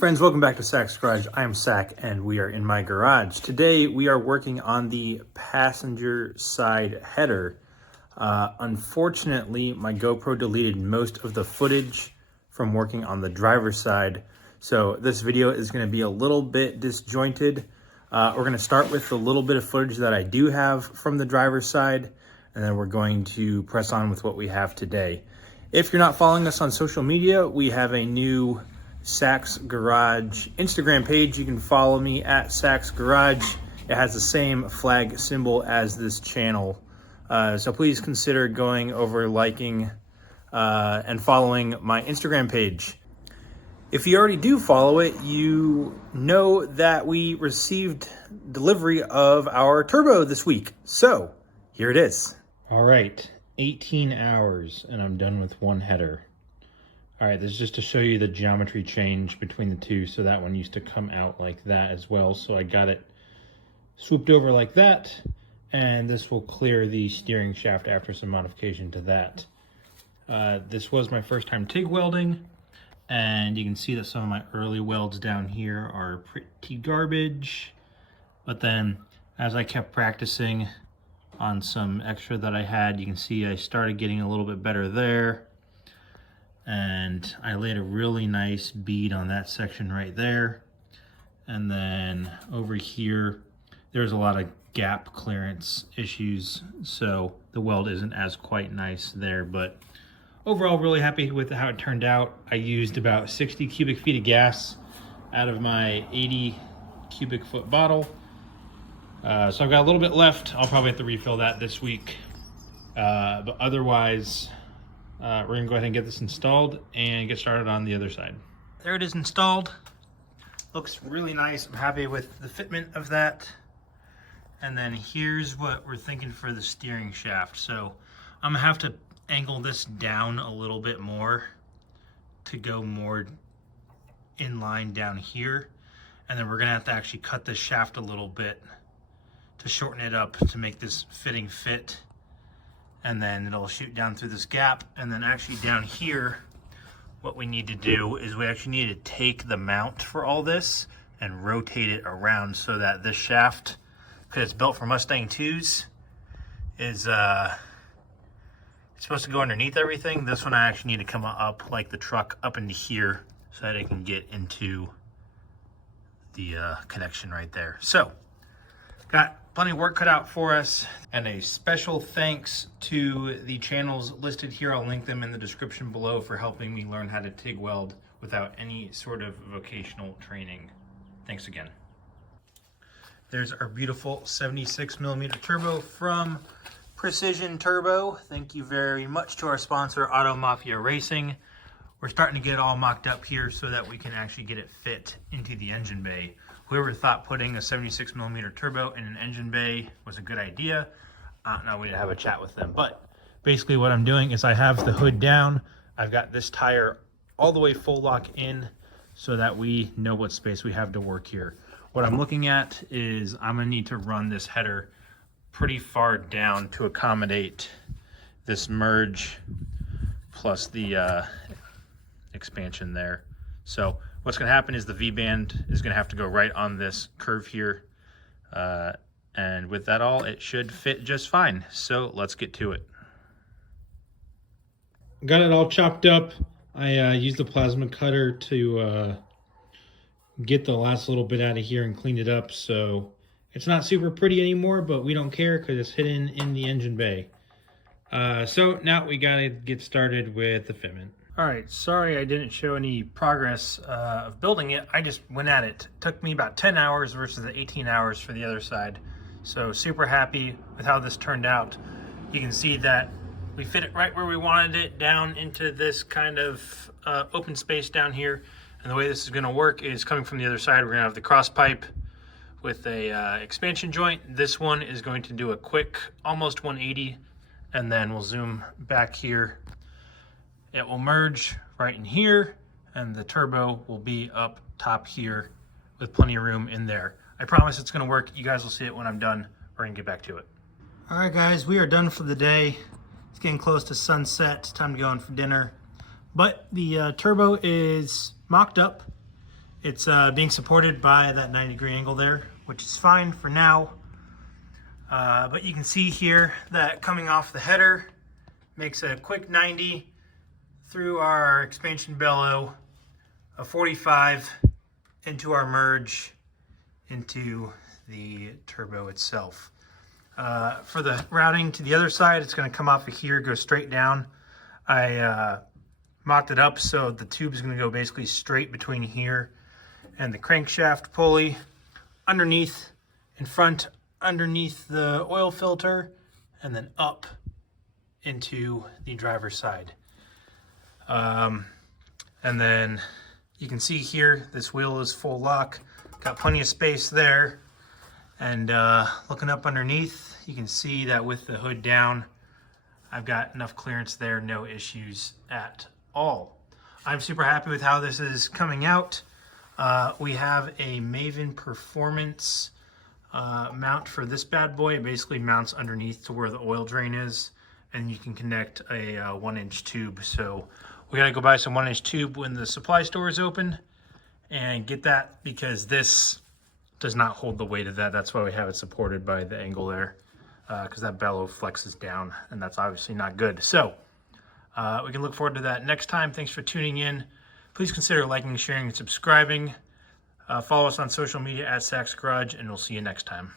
friends, welcome back to Sack's Garage. I am Sack and we are in my garage. Today we are working on the passenger side header. Unfortunately, my GoPro deleted most of the footage from working on the driver's side. So this video is going to be a little bit disjointed. We're going to start with the little bit of footage that I do have from the driver's side, and then we're going to press on with what we have today. If you're not following us on social media, we have a new Sack's Garage Instagram page. You can follow me at Sack's Garage. It has the same flag symbol as this channel. So please consider going over, liking, and following my Instagram page. If you already do follow it, you know that we received delivery of our turbo this week. So here it is. All right, 18 hours and I'm done with one header. All right, this is just to show you the geometry change between the two. So that one used to come out like that as well. So I got it swooped over like that, and this will clear the steering shaft after some modification to that. This was my first time TIG welding, and you can see that some of my early welds down here are pretty garbage. But then as I kept practicing on some extra that I had, you can see I started getting a little bit better there. And I laid a really nice bead on that section right there. And then over here, there's a lot of gap clearance issues, so the weld isn't as quite nice there. But overall, really happy with how it turned out. I used about 60 cubic feet of gas out of my 80 cubic foot bottle. So I've got a little bit left. I'll probably have to refill that this week. But otherwise, we're gonna go ahead and get this installed and get started on the other side. There it is installed. Looks really nice. I'm happy with the fitment of that. And then here's what we're thinking for the steering shaft. So I'm gonna have to angle this down a little bit more to go more in line down here. And then we're gonna have to actually cut this shaft a little bit to shorten it up to make this fitting fit. And then it'll shoot down through this gap. And then actually down here, what we need to do is we actually need to take the mount for all this and rotate it around so that this shaft, because it's built for Mustang 2s, is it's supposed to go underneath everything. This one I actually need to come up like the truck up into here so that it can get into the connection right there. So got plenty of work cut out for us, and a special thanks to the channels listed here. I'll link them in the description below for helping me learn how to TIG weld without any sort of vocational training. Thanks again. There's our beautiful 76mm turbo from Precision Turbo. Thank you very much to our sponsor, Auto Mafia Racing. We're starting to get it all mocked up here so that we can actually get it fit into the engine bay. Whoever thought putting a 76mm turbo in an engine bay was a good idea, now we need to have a chat with them. But basically what I'm doing is I have the hood down. I've got this tire all the way full lock in so that we know what space we have to work here. What I'm looking at is I'm gonna need to run this header pretty far down to accommodate this merge plus the expansion there. So what's going to happen is the V-band is going to have to go right on this curve here. And with that all, it should fit just fine. So let's get to it. Got it all chopped up. I used the plasma cutter to get the last little bit out of here and clean it up. So it's not super pretty anymore, but we don't care because it's hidden in the engine bay. So now we got to get started with the fitment. All right, sorry I didn't show any progress of building it. I just went at it. It took me about 10 hours versus the 18 hours for the other side. So super happy with how this turned out. You can see that we fit it right where we wanted it, down into this kind of open space down here. And the way this is gonna work is coming from the other side, we're gonna have the cross pipe with a expansion joint. This one is going to do a quick, almost 180, and then we'll zoom back here. It will merge right in here, and the turbo will be up top here with plenty of room in there. I promise it's gonna work. You guys will see it when I'm done. We're gonna get back to it. All right, guys, we are done for the day. It's getting close to sunset. It's time to go in for dinner. But the turbo is mocked up. It's being supported by that 90-degree angle there, which is fine for now. But you can see here that coming off the header makes a quick 90 through our expansion bellow, a 45 into our merge into the turbo itself. For the routing to the other side, it's going to come off of here, go straight down. I mocked it up so the tube is going to go basically straight between here and the crankshaft pulley, underneath, in front, underneath the oil filter, and then up into the driver's side. And then you can see here, this wheel is full lock, got plenty of space there. And looking up underneath, you can see that with the hood down, I've got enough clearance there, no issues at all. I'm super happy with how this is coming out. We have a Maven Performance mount for this bad boy. It basically mounts underneath to where the oil drain is, and you can connect a 1-inch tube. So we gotta go buy some 1-inch tube when the supply store is open and get that, because this does not hold the weight of that. That's why we have it supported by the angle there, because that bellow flexes down, and that's obviously not good. So we can look forward to that next time. Thanks for tuning in. Please consider liking, sharing, and subscribing. Follow us on social media at Sax Garage, and we'll see you next time.